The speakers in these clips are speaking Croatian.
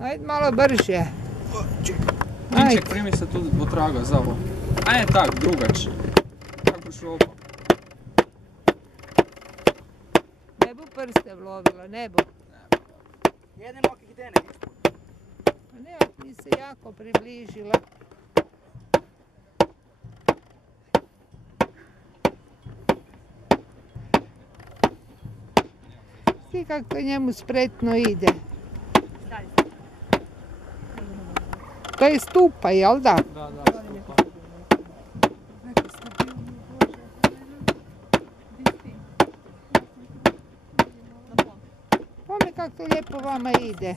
Ajde malo brže. Dinček, primi se tu otraga za ovo. Ajde tak, drugač. Kako šopa. Ne bu prste vlovilo, ne bu. Jedan okih dene. Ne, mi se jako približila. Ti kako to njemu spretno ide. To je stupa, jel da? Da, stupa. Pome kako to lijepo vama ide.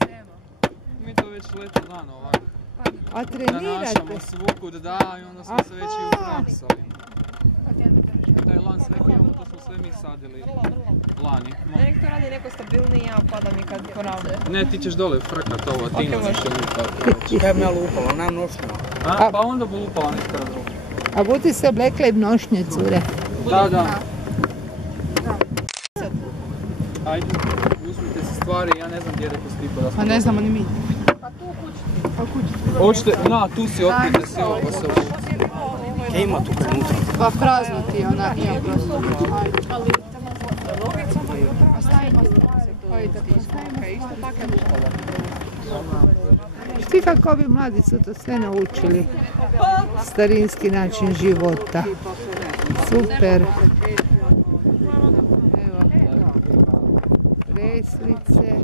Mi to već leto dana ovako. A Da trenirate? našamo svukud, da, i onda smo se već i upraksali. Taj lan sve imamo, to smo sve mi sadili lani. Nek to radi neko stabilniji, ja pada mi kad ponavlja. Ne, ti ćeš dole frkat ovo, ti može. će lupati. Kaj bi ja lupala, nemam nošnju. Pa onda bi lupala nekada drugo. A budi se oblekle i nošnje, cure. Da. Ajde, uzmite se stvari, ja ne znam gdje je rekao Stipo da smo... Pa ne znamo ni mi. Hoćete, tu si otkrite si ovo se uvuci. Kaj ima tu unutra? Pa prazno ti je onak, nije prosto. Šti kako ovi mladi su to sve naučili. Starinski način života. Super. Evo. Kreslice.